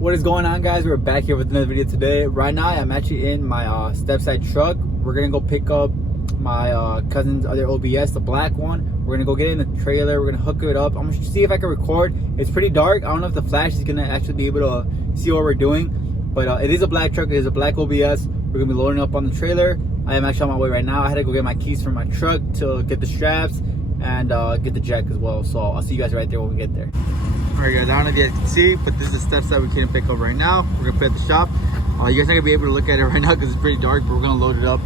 What is going on, guys? We're back here with another video today. Right now I'm actually in my Stepside truck. We're gonna go pick up my cousin's other OBS, the black one. We're gonna go get in the trailer. We're gonna hook it up. I'm gonna see if I can record. It's pretty dark. I don't know if the flash is gonna actually be able to see what we're doing, but it is a black truck. It is a black OBS. We're gonna be loading up on the trailer. I am actually on my way right now. I had to go get my keys from my truck to get the straps and get the jack as well. So I'll see you guys right there when we get there. Alright guys, I don't know if you guys can see, but this is the steps that we can't pick up right now. We're gonna put it at the shop. You guys not gonna be able to look at it right now because it's pretty dark, but we're gonna load it up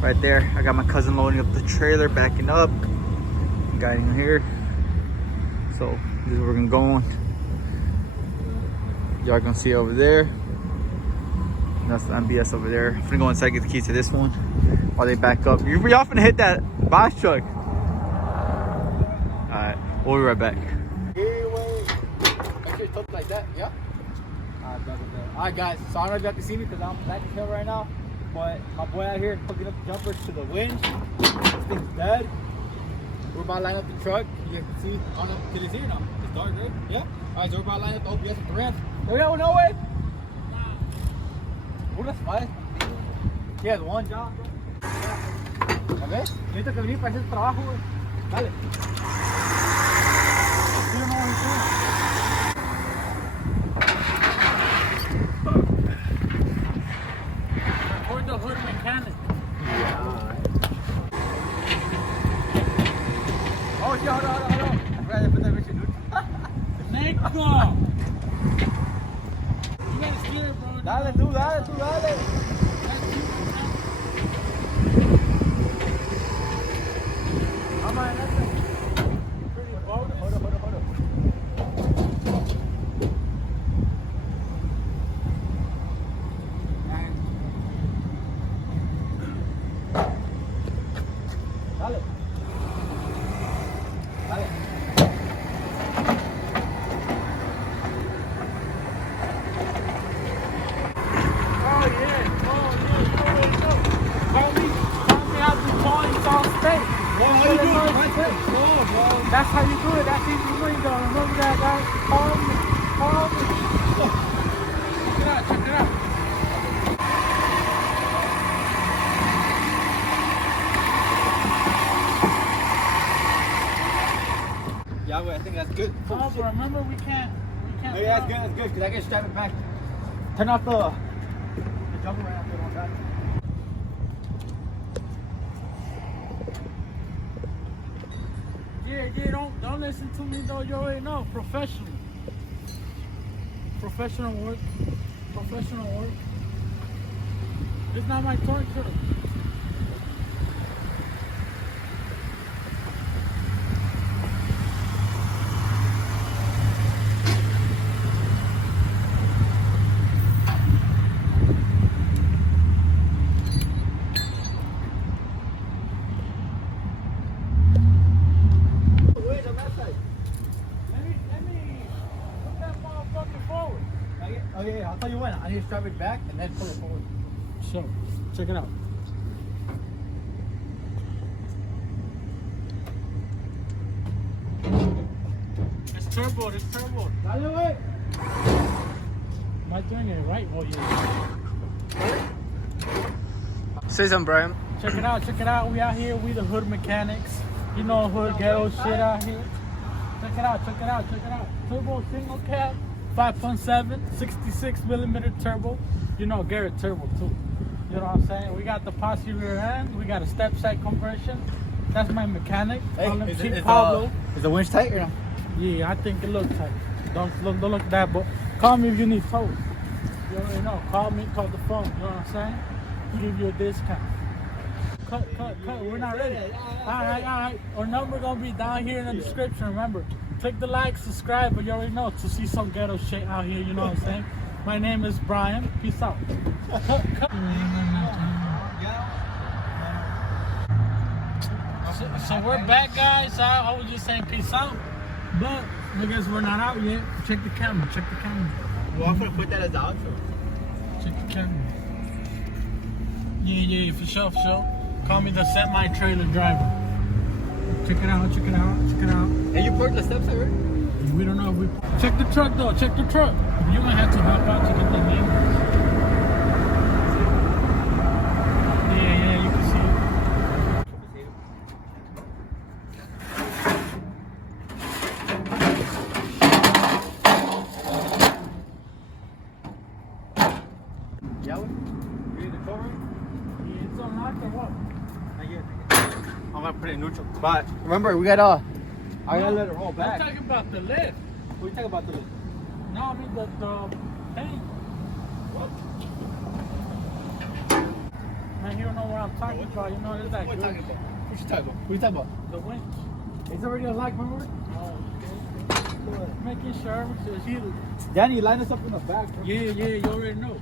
right there. I got my cousin loading up the trailer, backing up, guiding here. So this is where we're gonna go. Y'all gonna see it over there. That's the MBS over there. I'm gonna go inside, get the keys to this one while they back up. You're off gonna hit that box truck. Alright, we'll be right back. Something like that, yeah. Alright guys, so I don't know if you have to see me because I'm back in hill right now, but my boy out here hooking up the jumpers to the winch. This thing's dead. We're about to line up the truck. You guys can see. I don't know, can you see it now? It's dark, right? Yeah. Alright, so we're about to line up the OBS with the ramps. No, no way. Oh, that's fine. He has one job, bro. Yeah. A ver, necesito que venir para hacer trabajo, güey. Dale. The hood mechanic. Yeah. Oh, yeah, hold on. I forgot to put that mission, dude. Negro! You gotta steer it, bro. Dale, dale. Come on, that's it. Hold up. That's how you do it. That's easy money, though. Remember that, guys? Call me. Check it out. Yeah, wait, I think that's good. Oh, but remember, we can't. Oh, yeah, that's good, because I can strap it back. Turn off the jumper right after one back. Yeah, don't listen to me though. You already know. Professional work. It's not my torque truck. Oh yeah, I'll tell you when. I need to strap it back and then pull it forward. So, check it out. It's turbo. Dale, way. Am I doing it right? Oh yeah. Say something, Brian. Check it out. We out here. We the hood mechanics. You know, hood ghetto shit out here. Check it out. Turbo single cab. 5.7, 66mm turbo. You know, Garrett turbo too. You know what I'm saying? We got the posse rear end. We got a step side conversion. That's my mechanic. Hey, is the winch tight or not? Yeah, I think it looks tight. Don't look at that, but call me if you need tows. You already know. Call me, call the phone. You know what I'm saying? We give you a discount. Cut. We're not ready. All right. Our number gonna be down here in the description. Remember, click the like, subscribe, but you already know to see some ghetto shit out here. You know what I'm saying? My name is Brian. Peace out. So we're back, guys. I was just saying peace out, but I guess we're not out yet. Check the camera. Well, I'm gonna put that as the outro. Check the camera. Yeah, for sure. Call me the semi-trailer driver. Check it out. And you parked the steps right? We don't know if we... Check the truck, though. Check the truck. You might have to hop out to get the name. Yeah, you can see it. Yeah, you in the car? Yeah, it's unlocked or what? I'm gonna put it in neutral. But remember, we got I gotta let it roll I'm back. talking about the lift. What are you talking about the? No, I mean the thing. What? Man, you don't know what I'm talking about. You know, there's that What are you good. talking about? What you talking about? What are you talking about? The winch. It's already unlocked, remember? Oh, okay. Making sure because he. Danny, line us up in the back. Bro. Yeah, you already know.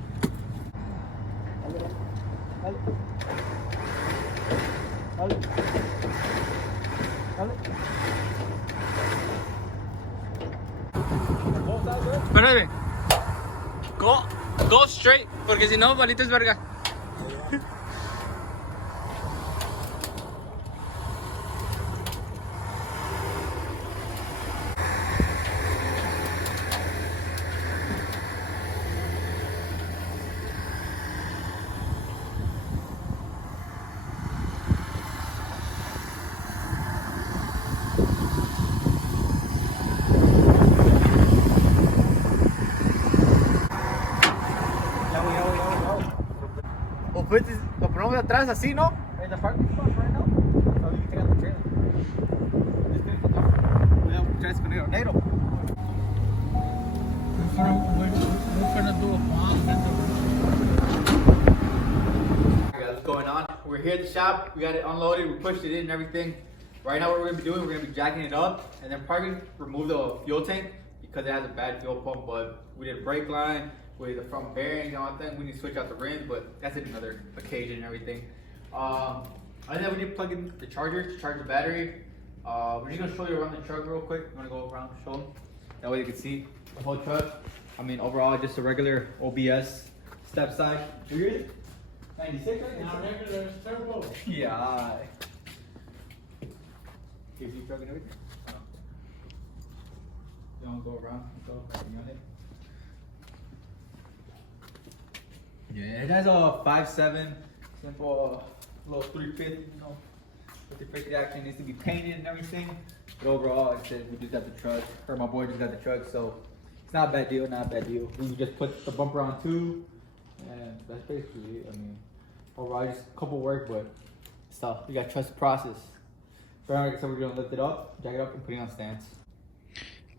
Espérame. Go straight, porque si no, valito es verga. Lo ponemos de atrás así, ¿no? En the parking spot right now. So you can take out the trailer. Just put it on NATO. We're gonna do a bomb. What's going on? We're here at the shop. We got it unloaded. We pushed it in and everything. Right now, what we're gonna be doing, we're gonna be jacking it up and then probably remove the fuel tank because it has a bad fuel pump. But we did a brake line with the front bearings and all that thing. We need to switch out the rims, but that's another occasion and everything. And then we need to plug in the charger to charge the battery. We're just gonna show you around the truck real quick. I'm gonna go around and show them. That way you can see the whole truck. I mean, overall, just a regular OBS step side. What year is it? 96, right? Now regular is turbo. Yeah. Here's your truck and everything. You don't go around. Go everything on it. Yeah, it has a 5.7 simple little 350, you know. 350 actually needs to be painted and everything. But overall, like I said, we just got the truck, or my boy just got the truck, so it's not a bad deal, not a bad deal. We just put the bumper on too, and that's basically it. I mean, overall, just a couple work, but stuff. You got to trust the process. So we're gonna lift it up, jack it up, and put it on stands.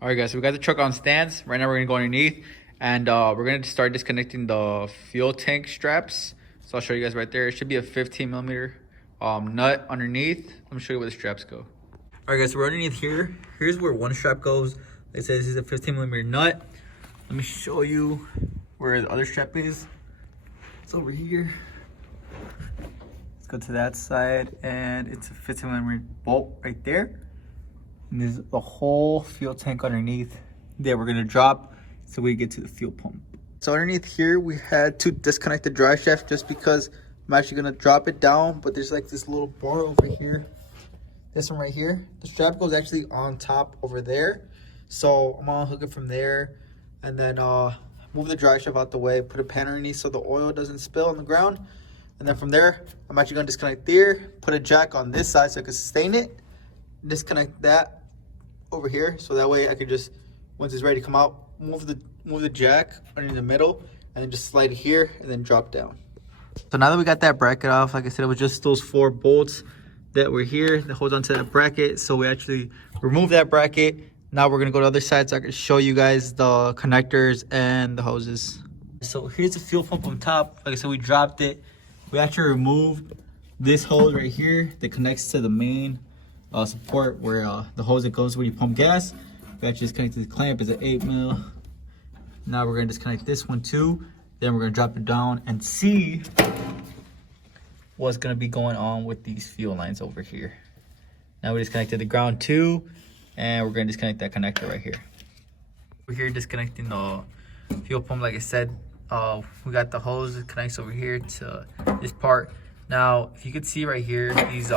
All right, guys, so we got the truck on stands. Right now, we're gonna go underneath, and we're gonna start disconnecting the fuel tank straps. So I'll show you guys right there. It should be a 15 millimeter nut underneath. Let me show you where the straps go. All right, guys, so we're underneath here. Here's where one strap goes. Like I said, this is a 15 millimeter nut. Let me show you where the other strap is. It's over here. Let's go to that side, and it's a 15 millimeter bolt right there. And there's the whole fuel tank underneath that we're gonna drop so we get to the fuel pump. So underneath here, we had to disconnect the drive shaft just because I'm actually gonna drop it down, but there's like this little bar over here. This one right here. The strap goes actually on top over there. So I'm gonna hook it from there and then move the drive shaft out the way, put a pan underneath so the oil doesn't spill on the ground. And then from there, I'm actually gonna disconnect there, put a jack on this side so I can sustain it, disconnect that over here so that way I could just, once it's ready to come out, move the jack under the middle and then just slide it here and then drop down. So now that we got that bracket off, like I said, it was just those 4 bolts that were here that holds onto that bracket. So we actually removed that bracket. Now we're gonna go to the other side so I can show you guys the connectors and the hoses. So here's the fuel pump on top. Like I said, we dropped it. We actually removed this hose right here that connects to the main support where the hose that goes when you pump gas. We actually disconnected the clamp. It's an 8 mil. Now we're gonna disconnect this one too. Then we're gonna drop it down and see what's gonna be going on with these fuel lines over here. Now we disconnected the ground too, and we're gonna disconnect that connector right here. We're here disconnecting the fuel pump. Like I said, we got the hose that connects over here to this part. Now, if you could see right here, these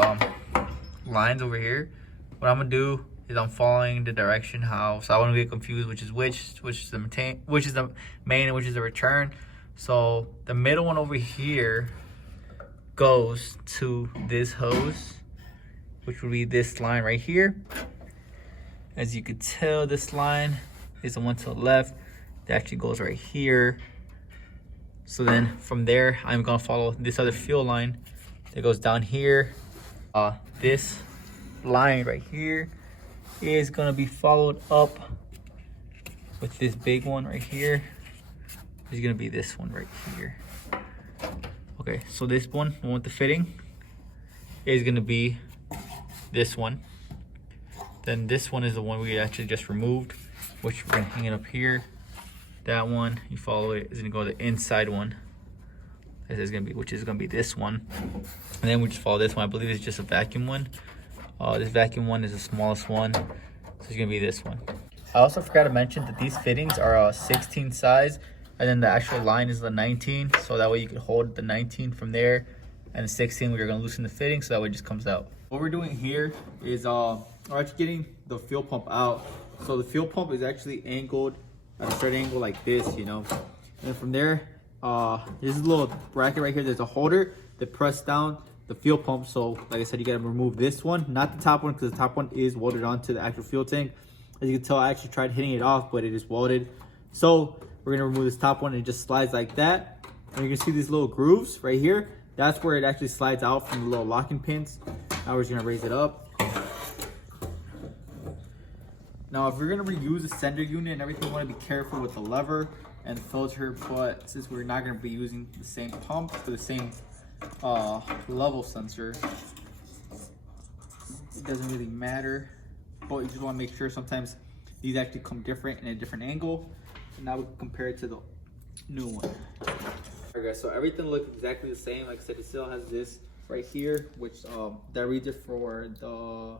lines over here, what I'm gonna do, is I'm following the direction how, so I wouldn't get confused which is the maintain, which is the main, and which is the return. So the middle one over here goes to this hose, which would be this line right here. As you could tell, this line is the one to the left that actually goes right here. So then from there, I'm gonna follow this other fuel line that goes down here. This line right here is gonna be followed up with this big one right here. It's gonna be this one right here. Okay, so this one with the fitting is gonna be this one. Then this one is the one we actually just removed, which we're gonna hang it up here. That one, you follow it, is gonna go to the inside one. This is gonna be, which is gonna be this one. And then we just follow this one. I believe it's just a vacuum one. This vacuum one is the smallest one, so it's gonna be this one. I also forgot to mention that these fittings are 16 size, and then the actual line is the 19, so that way you can hold the 19 from there, and the 16 we're gonna loosen the fitting, so that way it just comes out. What we're doing here is we're actually getting the fuel pump out. So the fuel pump is actually angled at a certain angle like this, you know. And then from there, there's a little bracket right here. There's a holder that press down the fuel pump. So like I said, you gotta remove this one, not the top one, because the top one is welded onto the actual fuel tank. As you can tell, I actually tried hitting it off, but it is welded. So we're gonna remove this top one, and it just slides like that. And you can see these little grooves right here. That's where it actually slides out from the little locking pins. Now we're just gonna raise it up. Now, if you're gonna reuse the sender unit and everything, you wanna be careful with the lever and the filter, but since we're not gonna be using the same pump for the same level sensor, it doesn't really matter. But you just wanna make sure sometimes these actually come different in a different angle. And now we can compare it to the new one. Alright guys, so everything looks exactly the same. Like I said, it still has this right here, which that reads it for the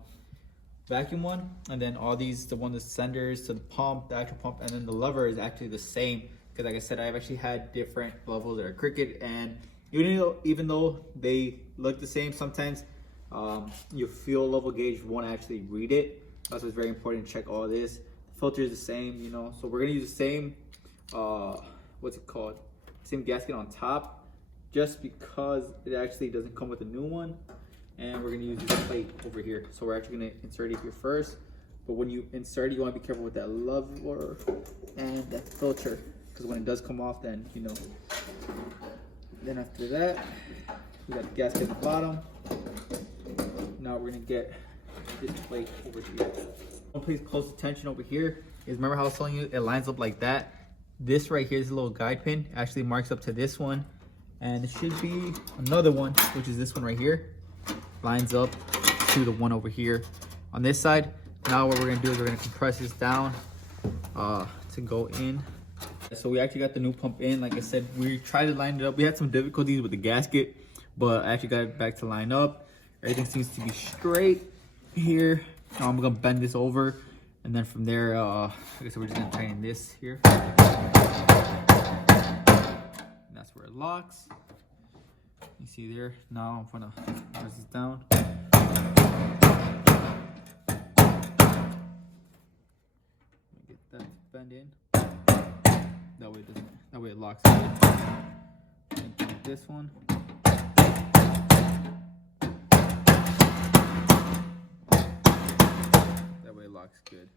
vacuum one, and then all these, the one the senders to the pump, the actual pump, and then the lever is actually the same, because like I said, I've actually had different levels that are Cricut, and even though they look the same, sometimes your fuel level gauge won't actually read it. That's why it's very important to check all this. The filter is the same, you know, so we're gonna use the same what's it called, same gasket on top, just because it actually doesn't come with a new one. And we're gonna use this plate over here. So we're actually gonna insert it here first. But when you insert it, you wanna be careful with that lever and that filter, because when it does come off, then you know. Then after that, we got the gasket at the bottom. Now we're gonna get this plate over here. One place close attention over here is, remember how I was telling you it lines up like that? This right here is a little guide pin, actually marks up to this one, and it should be another one, which is this one right here. Lines up to the one over here on this side. Now what we're gonna do is we're gonna compress this down to go in. So we actually got the new pump in. Like I said, we tried to line it up. We had some difficulties with the gasket, but I actually got it back to line up. Everything seems to be straight here. Now I'm gonna bend this over, and then from there, like I said, we're just gonna tighten this here. And that's where it locks. You see there. Now I'm gonna press this down. Get that to bend in. That way it doesn't. That way it locks in. Same thing with this one. That way it locks good.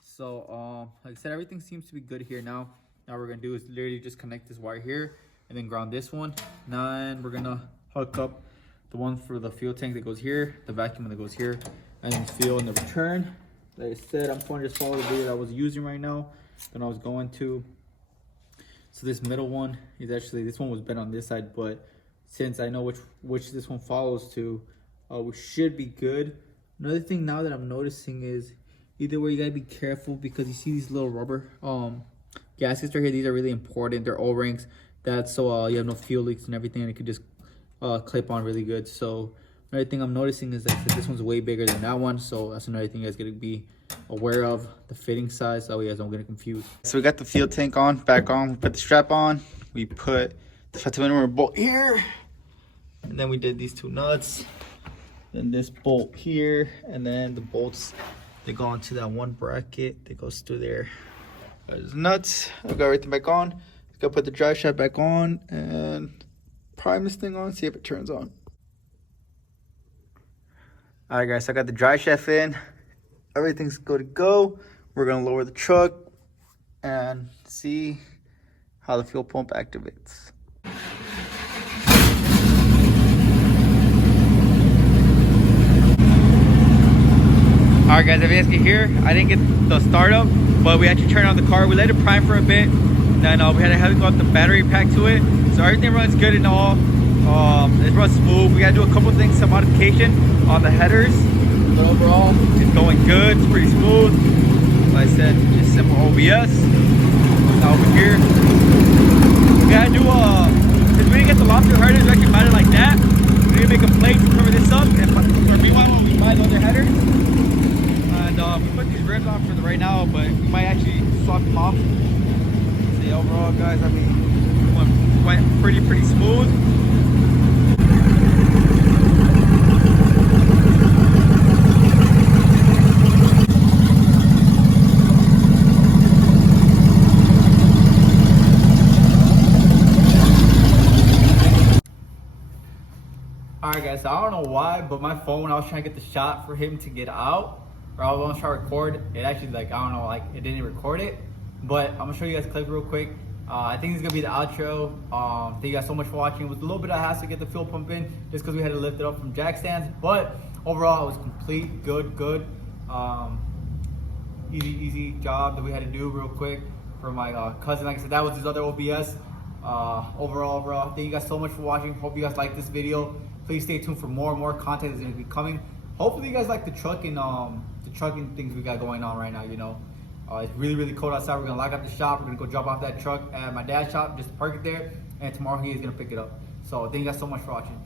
So like I said, everything seems to be good here now. Now what we're gonna do is literally just connect this wire here, and then ground this one. Then we're gonna hook up the one for the fuel tank that goes here, the vacuum that goes here, and then fuel in the return. Like I said, I'm going to just follow the video that I was using right now, that I was going to. So this middle one is actually, this one was bent on this side, but since I know which this one follows to, we should be good. Another thing now that I'm noticing is, either way you gotta be careful, because you see these little rubber gaskets right here. These are really important. They're O-rings. That's so you have no fuel leaks and everything, and it could just clip on really good. So another thing I'm noticing is that this one's way bigger than that one, so that's another thing you guys gotta be aware of, the fitting size, so you guys don't get confused. So we got the fuel tank back on, we put the strap on, we put the 5mm bolt here, and then we did these two nuts, then this bolt here, and then the bolts They go into that one bracket that goes through there. It's nuts. I got everything back on. Gotta put the drive shaft back on and prime this thing on, see if it turns on. All right, guys, so I got the drive shaft in. Everything's good to go. We're gonna lower the truck and see how the fuel pump activates. All right, guys, if you guys can hear, I didn't get the startup, but we actually turned on the car. We let it prime for a bit. Then we had to have got the battery pack to it. So everything runs good and all. It runs smooth. We gotta do a couple things, some modification on the headers. But overall, it's going good. It's pretty smooth. Like I said, just simple OBS. Now over here, we gotta do because we didn't get the lobster headers actually mounted like that. We need to make a plate to cover this up. And meanwhile, we buy another header. And we put these ribs on for the right now, but we might actually swap them off. See, overall, guys, I mean, it went pretty smooth. Alright, guys, so I don't know why, but my phone, when I was trying to get the shot for him to get out, or I was trying to record, it actually, like, I don't know, like, it didn't record it. But I'm gonna show you guys a clip real quick. I think this is gonna be the outro. Thank you guys so much for watching. It was a little bit of hassle to get the fuel pump in, just because we had to lift it up from jack stands. But overall, it was complete, good. Easy job that we had to do real quick for my cousin. Like I said, that was his other OBS. Overall, thank you guys so much for watching. Hope you guys like this video. Please stay tuned for more and more content that's gonna be coming. Hopefully you guys like the trucking things we got going on right now, you know. It's really cold outside. We're gonna lock up the shop. We're gonna go drop off that truck at my dad's shop, just park it there, and tomorrow he is gonna pick it up. So thank you guys so much for watching.